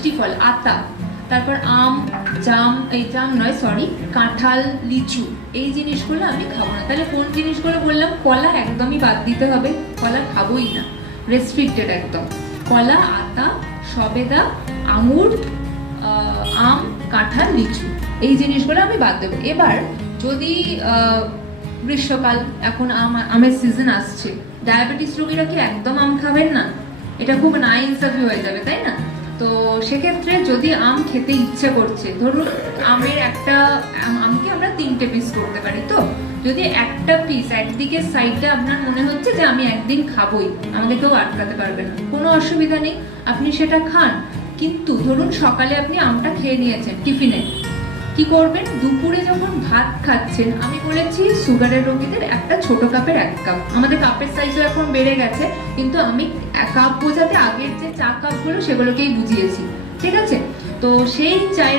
মিষ্টি ফল আতা, তারপর আম, কাঁঠাল, লিচু, এই জিনিসগুলো আমি খাবো না। তাহলে কোন জিনিসগুলো বললাম? কলা একদমই বাদ দিতে হবে, কলা খাবোই না, রেস্ট্রিক্টেড একদম। কলা, আতা, সবেদা, আঙুর, আম, কাঁঠাল, লিচু, এই জিনিসগুলো আমি বাদ দেবো। এবার যদি গ্রীষ্মকাল, এখন আমের সিজন আসছে, ডায়াবেটিস রোগীরা কি একদম আম খাবেন না? এটা খুব নাইনসাফি হয়ে যাবে, তাই না? তো সেক্ষেত্রে যদি আম খেতে ইচ্ছে করছে, ধরুন আমের একটা আমকে আমরা 3টে পিস করতে পারি। তো যদি একটা পিস একদিকে সাইডটা আপনার মনে হচ্ছে যে আমি একদিন খাবোই, আমাকে কেউ আটকাতে পারবে না, কোনো অসুবিধা নেই, আপনি সেটা খান। কিন্তু ধরুন সকালে আপনি আমটা খেয়ে নিয়েছেন টিফিনে, কি করবেন? দুপুরে যখন ভাত খাচ্ছেন, আমি বলেছি সুগারের রোগীদের একটা ছোট কাপের 1 কাপ, আমাদের কাপের সাইজও এখন বেড়ে গেছে, কিন্তু আমি কাপ বোঝাতে আগের যে চা কাপগুলো সেগুলোকেই বুঝিয়েছি, ঠিক আছে? তো সেই চায়ের